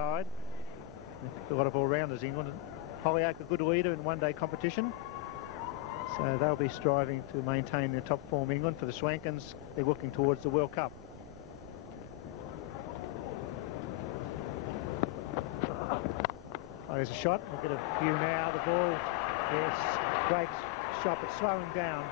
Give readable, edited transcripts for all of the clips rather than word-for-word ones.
side. They've picked a lot of all-rounders, England. Holyoake, a good leader in one-day competition. So they'll be striving to maintain their top form. England, for the Swankins, they're looking towards the World Cup. Oh, there's a shot. We'll get a view now. The ball, yes, great shot, but slowing down.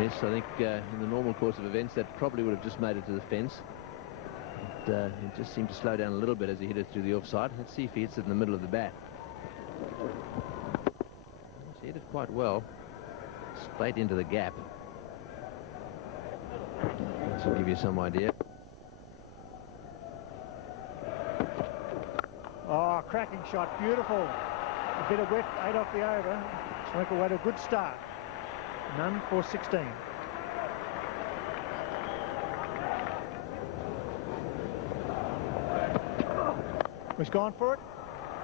Yes, I think in the normal course of events that probably would have just made it to the fence. But it just seemed to slow down a little bit as he hit it through the offside. Let's see if he hits it in the middle of the bat. He hit it quite well. Straight into the gap. This will give you some idea. Oh, cracking shot, beautiful. A bit of wet, 8 off the over. Schwenkel had a good start. None for 16. He's gone for it.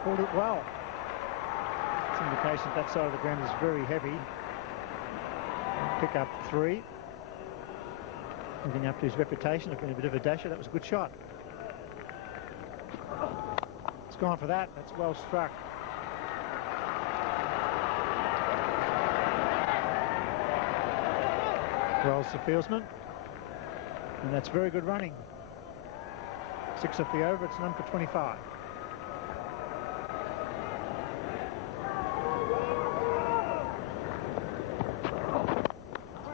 Pulled it well. It's an indication that side of the ground is very heavy. Pick up 3. Living up to his reputation of being a bit of a dasher. That was a good shot. It's gone for that. That's well struck. Rolls the fieldsman. And that's very good running. 6 off the over. It's none for 25.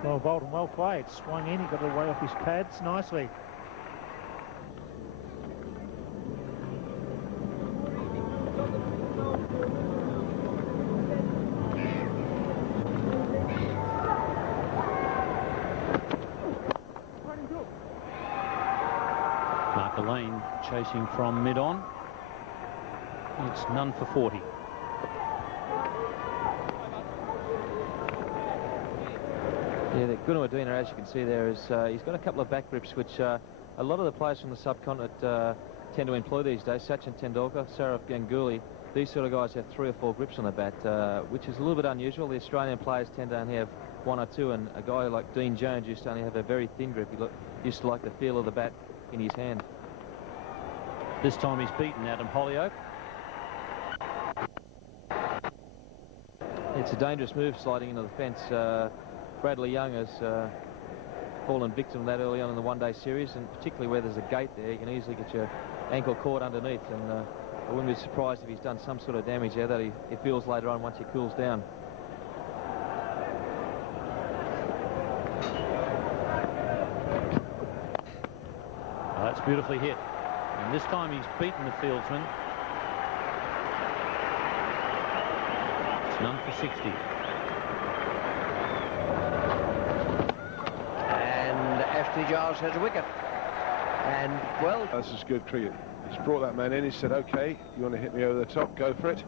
Well bowled and well played. Swung in, he got away off his pads nicely. Mark Lane chasing from mid-on. It's none for 40. Yeah, the Gunawadina, as you can see there, is he's got a couple of back grips which a lot of the players from the subcontinent tend to employ these days. Sachin Tendulkar, Sourav Ganguly, these sort of guys have 3 or 4 grips on the bat, which is a little bit unusual. The Australian players tend to only have 1 or 2, and a guy like Dean Jones used to only have a very thin grip. He used to like the feel of the bat in his hand. This time he's beaten Adam Holyoake. It's a dangerous move sliding into the fence. Bradley Young has fallen victim to that early on in the one-day series, and particularly where there's a gate there, you can easily get your ankle caught underneath, and I wouldn't be surprised if he's done some sort of damage there that he feels later on once he cools down. Oh, that's beautifully hit. And this time he's beaten the fieldsman. It's none for 60. And Ashley Giles has a wicket. And, well... This is good cricket. He's brought that man in. He said, OK, you want to hit me over the top, go for it.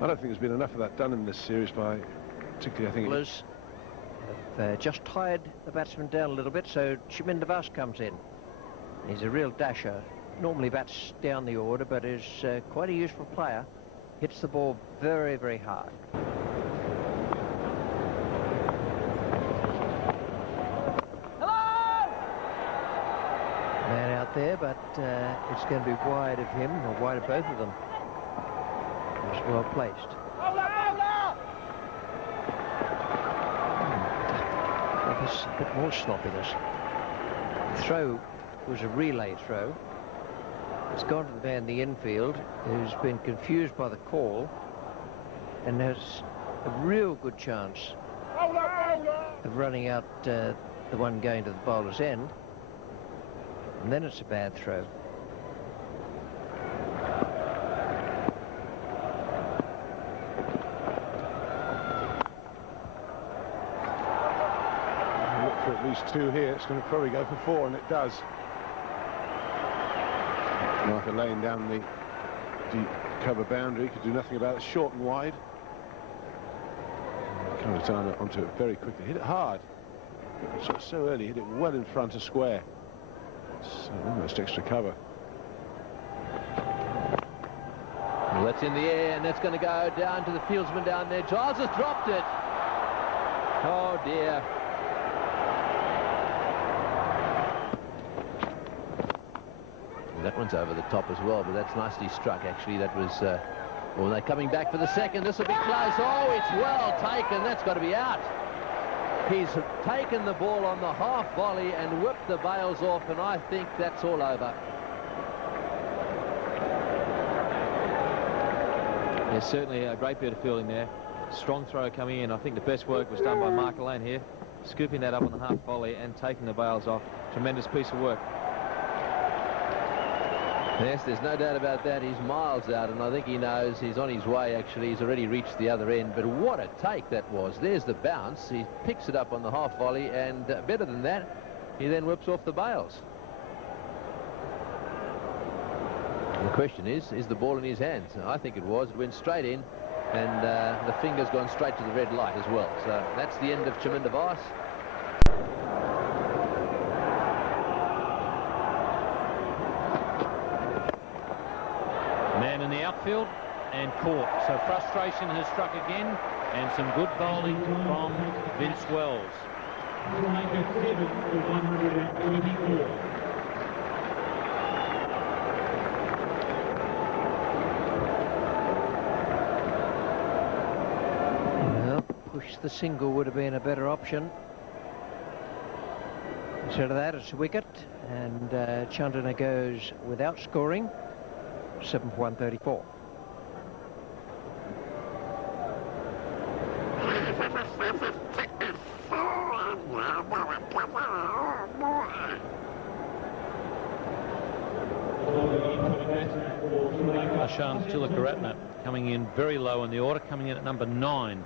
I don't think there's been enough of that done in this series by... Particularly, I think... Have just tied the batsman down a little bit, so Chaminda Vas comes in. He's a real dasher. Normally bats down the order, but is quite a useful player. Hits the ball very, very hard. Hello! Man out there, but it's going to be wide of him, or wide of both of them. It's well placed. There's a bit more sloppiness. The throw was a relay throw. It's gone to the man in the infield, who's been confused by the call and has a real good chance of running out the one going to the bowler's end, and then it's a bad throw. Look for at least 2 here. It's going to probably go for 4, and it does. Martha laying down the deep cover boundary, could do nothing about it. Short and wide. Comes down onto it very quickly. Hit it hard. So early, hit it well in front of square. So almost extra cover. Well, that's in the air, and that's going to go down to the fieldsman down there. Giles has dropped it. Oh dear. that one's over the top as well, but that's nicely struck, actually. That was... well, they're coming back for the second. This will be close. Oh, it's well taken. That's got to be out. He's taken the ball on the half volley and whipped the bails off, and I think that's all over. Yeah, certainly a great bit of fielding there. Strong throw coming in. I think the best work was done by Mark Lane here, scooping that up on the half volley and taking the bails off. Tremendous piece of work. Yes, there's no doubt about that. He's miles out, and I think he knows he's on his way, actually. He's already reached the other end, but what a take that was. There's the bounce. He picks it up on the half volley, and better than that, he then whips off the bails. The question is the ball in his hands? I think it was. It went straight in, and the finger's gone straight to the red light as well. So that's the end of Chaminda Vice. Man in the outfield and caught. So frustration has struck again, and some good bowling from Vince Wells. Well, push the single would have been a better option. Instead of that, it's a wicket, and Chandana goes without scoring. 7 for 134. Ashant Tilakaratne coming in very low in the order, coming in at number 9.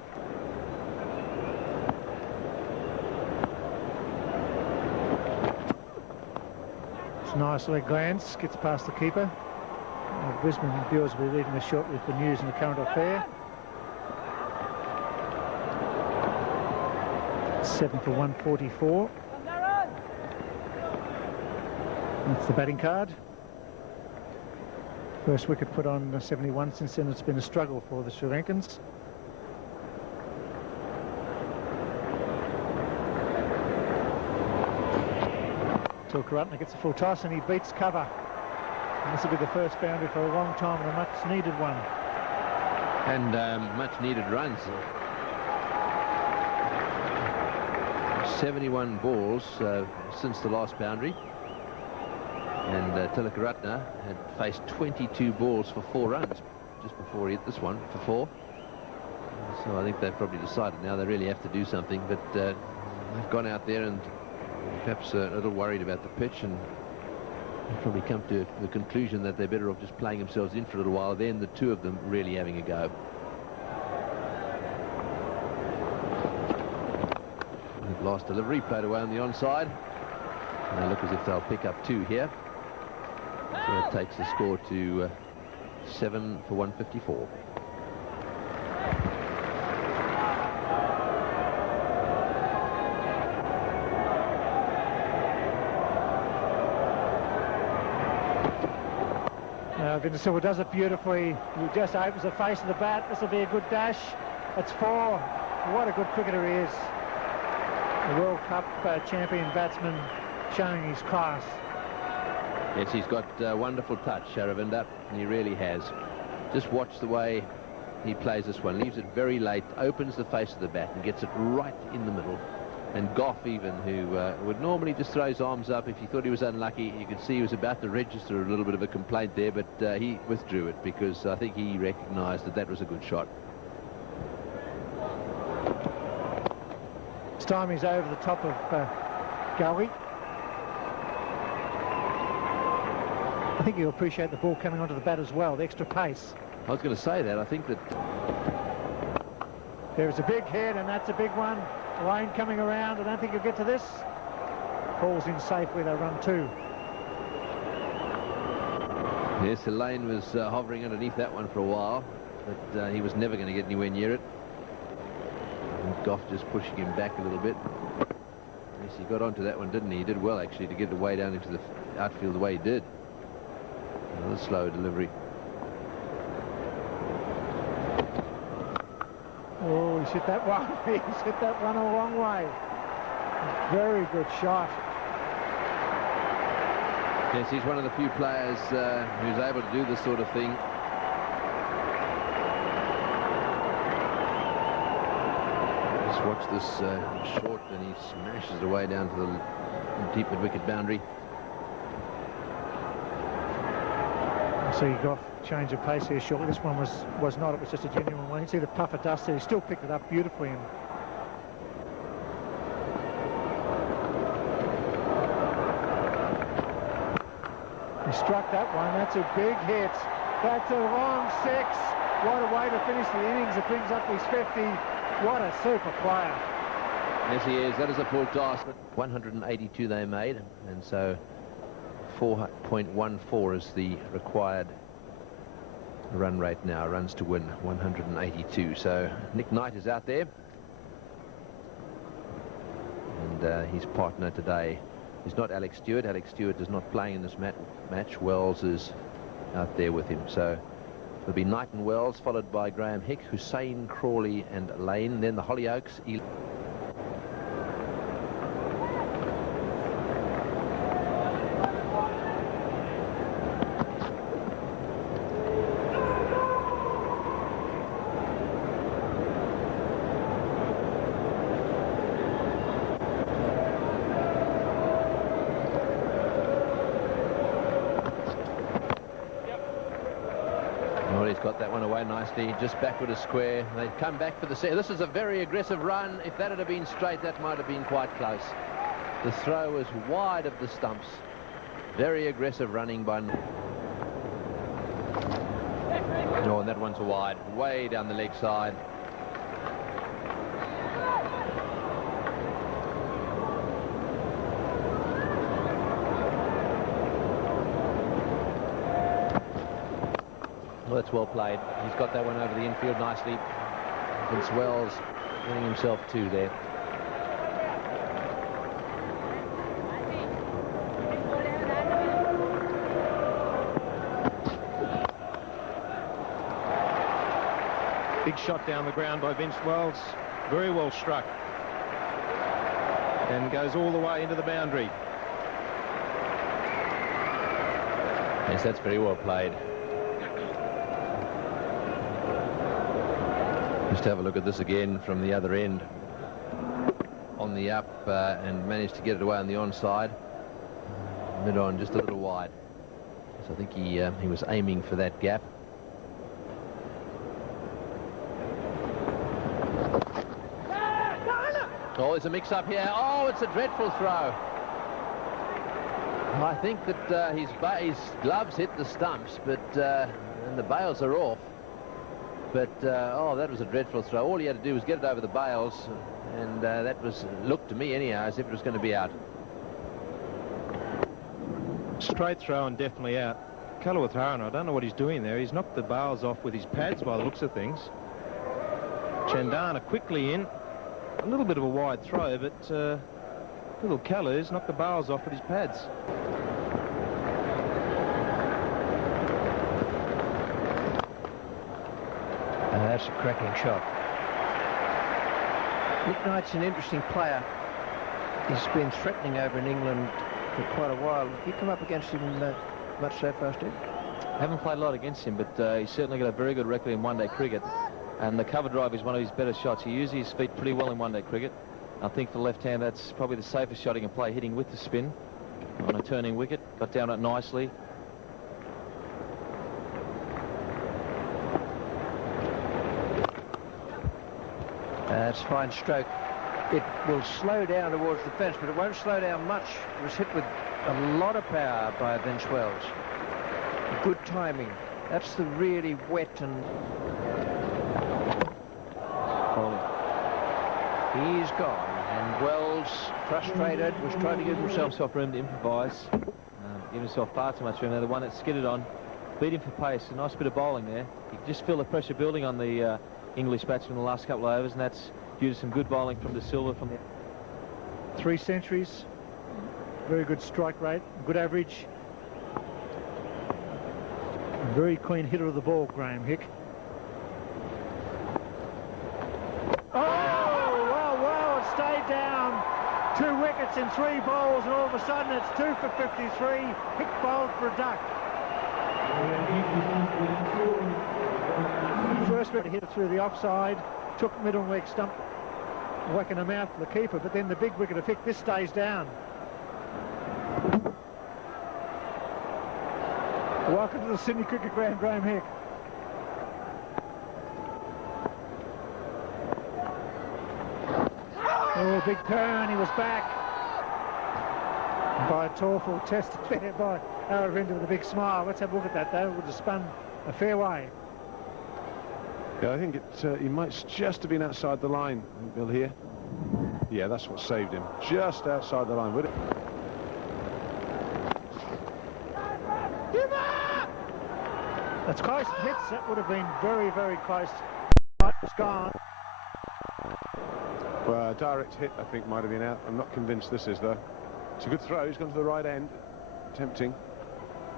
It's a nice leg glance, gets past the keeper. Brisbane viewers will be reading this shortly for news and the current affair. 7 for 144. That's the batting card. First wicket put on 71. Since then it's been a struggle for the Sri Lankans. Tilakaratne gets a full toss and he beats cover. And this will be the first boundary for a long time and a much needed one. And much needed runs. 71 balls since the last boundary. And Tilakaratne had faced 22 balls for 4 runs just before he hit this one for 4. So I think they've probably decided now they really have to do something. But they've gone out there and perhaps a little worried about the pitch, and probably come to the conclusion that they're better off just playing themselves in for a little while, then the two of them really having a go. Last delivery played away on the onside. And they look as if they'll pick up 2 here. So it takes the score to 7 for 154. Vince Silva does it beautifully. He just opens the face of the bat. This will be a good dash. It's 4. What a good cricketer he is. A World Cup champion batsman showing his class. Yes, he's got wonderful touch, Aravinda, and he really has. Just watch the way he plays this one. Leaves it very late, opens the face of the bat and gets it right in the middle. And Goff even, who would normally just throw his arms up if he thought he was unlucky, you could see he was about to register a little bit of a complaint there, but he withdrew it because I think he recognised that that was a good shot. This time he's over the top of Gully. I think you'll appreciate the ball coming onto the bat as well, the extra pace. I was going to say that. I think that... There's a big hit, and that's a big one. Lane coming around. I don't think he'll get to this. Falls in safely. They run 2. Yes, Lane was hovering underneath that one for a while, but he was never going to get anywhere near it. And Goff just pushing him back a little bit. Yes, he got onto that one, didn't he? He did well, actually, to get the way down into the outfield the way he did. Another slow delivery. Oh, he's hit that one. He's hit that one a long way. Very good shot. Yes, he's one of the few players who's able to do this sort of thing. Just watch this short, and he smashes away down to the deep mid-wicket boundary. So you got change of pace here shortly. This one was not. It was just a genuine one. You can see the puff of dust there. He still picked it up beautifully. And he struck that one. That's a big hit. That's a long 6. What a way to finish the innings. It brings up his 50. What a super player. Yes, he is. That is a full task. 182 they made, and so 4.14 is the required run rate now. Runs to win 182. So Nick Knight is out there, and his partner today is not Alex Stewart. Alex Stewart is not playing in this match. Wells is out there with him. So it'll be Knight and Wells, followed by Graham Hick, Hussain, Crawley and Lane. Then the Hollyoaks. Got that one away nicely, just backward a square. They come back for the set. This is a very aggressive run. If that had been straight, that might have been quite close. The throw is wide of the stumps. Very aggressive running by... Oh, and that one's wide, way down the leg side. Well, that's well played. He's got that one over the infield nicely. Vince Wells getting himself 2 there. Big shot down the ground by Vince Wells. Very well struck. And goes all the way into the boundary. Yes, that's very well played. Just have a look at this again from the other end. On the up and managed to get it away on the onside. Mid on, just a little wide. So I think he was aiming for that gap. Oh, there's a mix-up here. Oh, it's a dreadful throw. I think that his gloves hit the stumps, but and the bails are off. But, oh, that was a dreadful throw. All he had to do was get it over the bails, and that looked to me anyhow as if it was going to be out. Straight throw and definitely out. Kalawatharan, I don't know what he's doing there. He's knocked the bails off with his pads by the looks of things. Chandana quickly in. A little bit of a wide throw, but little Kalus knocked the bails off with his pads. That's a cracking shot. Nick Knight's an interesting player. He's been threatening over in England for quite a while. Have you come up against him much so far, Steve? I haven't played a lot against him, but he's certainly got a very good record in one-day cricket. And the cover drive is one of his better shots. He uses his feet pretty well in one-day cricket. I think for the left hand, that's probably the safest shot he can play, hitting with the spin on a turning wicket. Got down it nicely. That's a fine stroke. It will slow down towards the fence, but it won't slow down much. It was hit with a lot of power by Vince Wells. Good timing. That's the really wet and... He's gone, and Wells, frustrated, was trying to give himself room to improvise. Give himself far too much room there. The one that skidded on, beat him for pace. A nice bit of bowling there. You can just feel the pressure building on the English batsman in the last couple of overs, and that's due to some good bowling from De Silva. From 3 centuries, very good strike rate, good average. Very clean hitter of the ball, Graham Hick. Oh, well, it stayed down. 2 wickets. wickets in 3 bowls, and all of a sudden it's 2 for 53. Hick bowled for a duck. First wicket hit it through the offside, took middle leg stump, whacking him out for the keeper, but then the big wicket of Hick, this stays down. Welcome to the Sydney Cricket Ground, Graham Hick. Oh, big turn, he was back. By a Torful, tested there by Aravinda with a big smile. Let's have a look at that, though. It would have spun a fair way. Yeah, I think he might just have been outside the line, Bill, here. Yeah, that's what saved him. Just outside the line, would it? That's close hits. That would have been very, very close. It's gone. Well, direct hit, I think, might have been out. I'm not convinced this is, though. It's a good throw. He's gone to the right end. Tempting.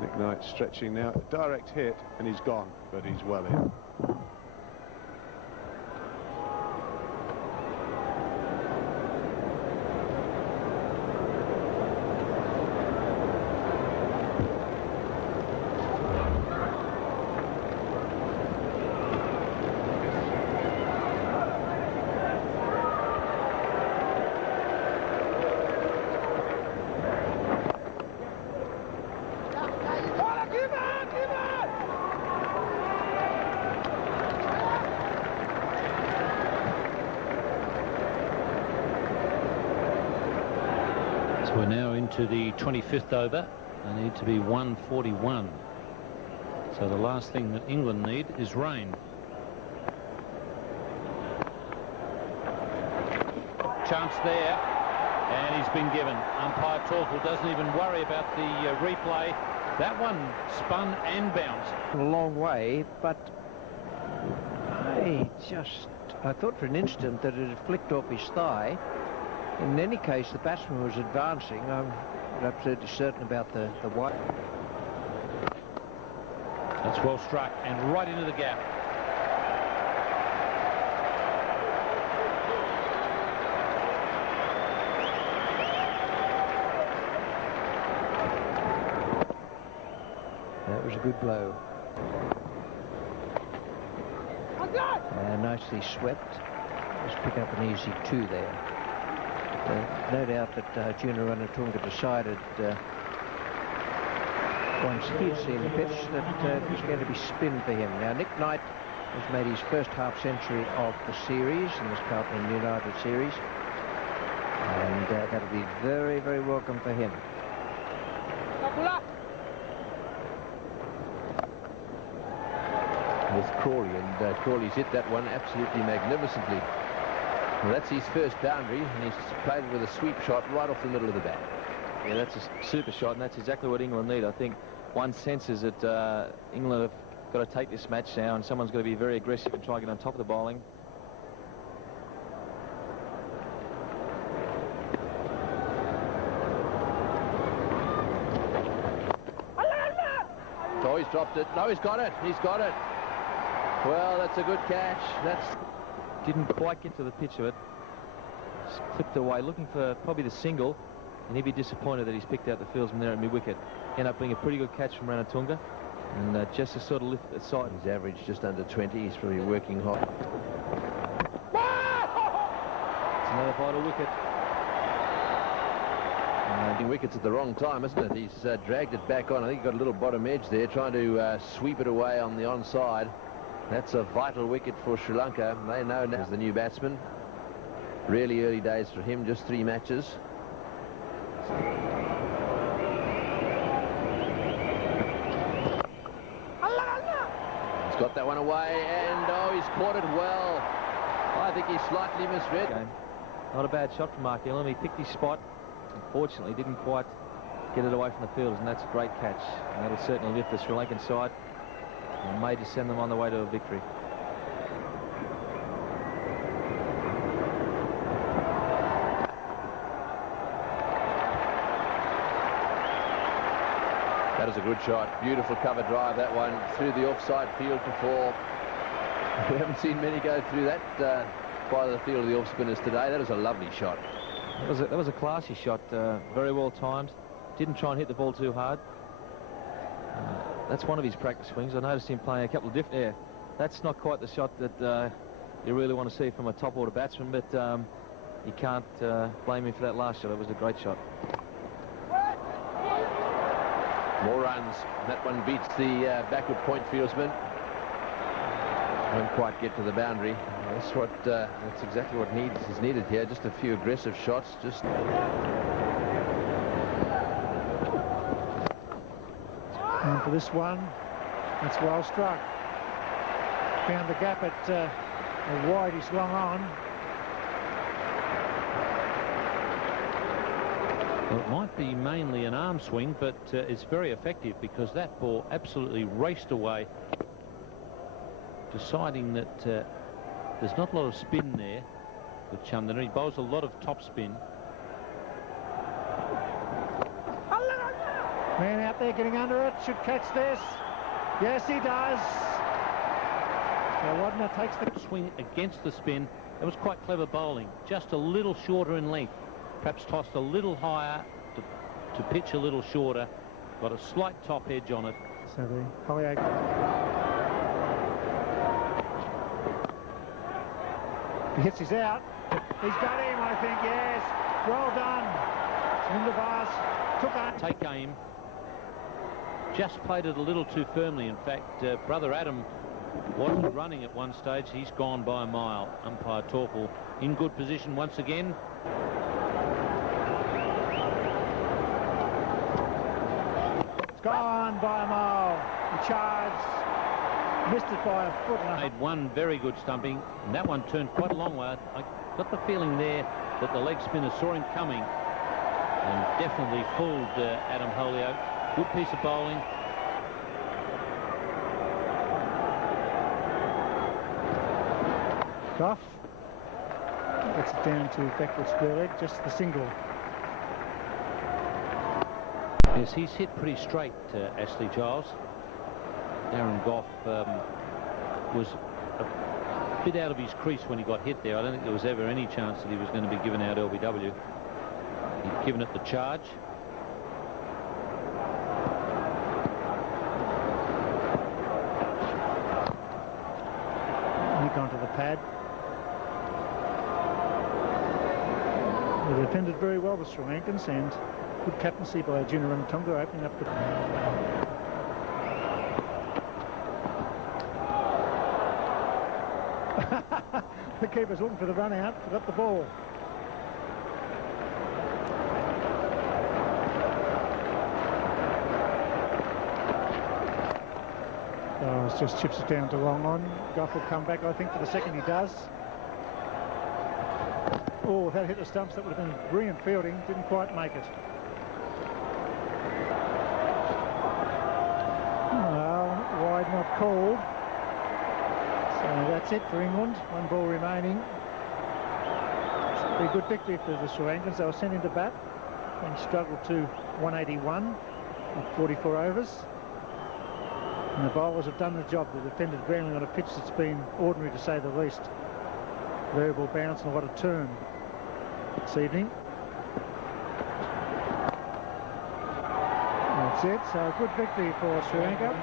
Nick Knight stretching now. Direct hit, and he's gone, but he's well in. We're now into the 25th over. They need to be 141. So the last thing that England need is rain. Chance there, and he's been given. Umpire Torful doesn't even worry about the replay. That one spun and bounced. A long way, but I thought for an instant that it had flicked off his thigh. In any case, the batsman was advancing. I'm not absolutely certain about the white. That's well struck and right into the gap. That was a good blow. Nicely swept. Just pick up an easy 2 there. No doubt that Junior Ranatunga decided once he'd seen the pitch that it was going to be spin for him. Now, Nick Knight has made his first half century of the series in this Carlton United series, and that'll be very, very welcome for him. With Crawley, and Crawley's hit that one absolutely magnificently. Well, that's his first boundary, and he's played it with a sweep shot right off the middle of the bat. Yeah, that's a super shot, and that's exactly what England need. I think one senses that England have got to take this match now, and someone's got to be very aggressive and try and get on top of the bowling. Oh, he's dropped it. No, he's got it. He's got it. Well, that's a good catch. That's... Didn't quite get to the pitch of it. Just clipped away, looking for probably the single, and he'd be disappointed that he's picked out the fieldsman there at mid-wicket. Ended up being a pretty good catch from Ranatunga, and just to sort of lift it aside. He's averaged just under 20. He's probably working hard. It's another vital wicket. Wickets at the wrong time, isn't it? He's dragged it back on. I think he got a little bottom edge there, trying to sweep it away on the onside. That's a vital wicket for Sri Lanka. They know now as the new batsman. Really early days for him, just 3 matches. He's got that one away, and oh, he's caught it well. I think he slightly misread. Not a bad shot from Mark Ellam. He picked his spot. Unfortunately, didn't quite get it away from the fielders, and that's a great catch. And that'll certainly lift the Sri Lankan side and may just send them on the way to a victory. That is a good shot. Beautiful cover drive, that one, through the offside field to 4. We haven't seen many go through that part of the field of the off spinners today. That is a lovely shot. That was a classy shot, very well timed. Didn't try and hit the ball too hard. That's one of his practice swings. I noticed him playing a couple of different... Yeah, that's not quite the shot that you really want to see from a top-order batsman, but you can't blame him for that last shot. It was a great shot. More runs. That one beats the backward point fieldsman. Won't quite get to the boundary. That's exactly what is needed here. Just a few aggressive shots. Just. And for this one, that's well struck. Found the gap at a wide. He's long on. Well, it might be mainly an arm swing, but it's very effective because that ball absolutely raced away, deciding that there's not a lot of spin there with Chandler. He bowls a lot of top spin. Man out there getting under it, should catch this. Yes, he does. So Wadner takes the swing against the spin. That was quite clever bowling, just a little shorter in length. Perhaps tossed a little higher to pitch a little shorter. Got a slight top edge on it. So the Holyoake. He hits his out. He's got him, I think, yes. Well done. Srinivas took on. Take aim. Just played it a little too firmly. In fact, brother Adam wasn't running at one stage. He's gone by a mile. Umpire Torkel in good position once again. It's gone by a mile. He charged. Missed it by a foot and a half. Made one very good stumping, and that one turned quite a long way. I got the feeling there that the leg spinner saw him coming and definitely fooled Adam Holyoake. Good piece of bowling. Gough gets it down to backward square leg, just the single. Yes, he's hit pretty straight, Ashley Giles. Darren Gough was a bit out of his crease when he got hit there. I don't think there was ever any chance that he was going to be given out LBW. He'd given it the charge. Nick onto the pad. They defended very well, the Sri Lankans, and good captaincy by Arjuna Ranatunga opening up the... The keeper's looking for the run out, forgot the ball. Oh, it just chips it down to long on. Gough will come back, I think, for the second. He does. Oh, that hit the stumps. That would have been brilliant fielding. Didn't quite make it. Well, wide not called. So that's it for England. One ball remaining. Should be a good victory for the Sri Lankans. They were sent into bat and struggled to 181 of 44 overs. And the bowlers have done the job. They defended grounding on a pitch that's been ordinary, to say the least. Variable bounce and what a turn this evening. That's it. So a good victory for Sri Lanka.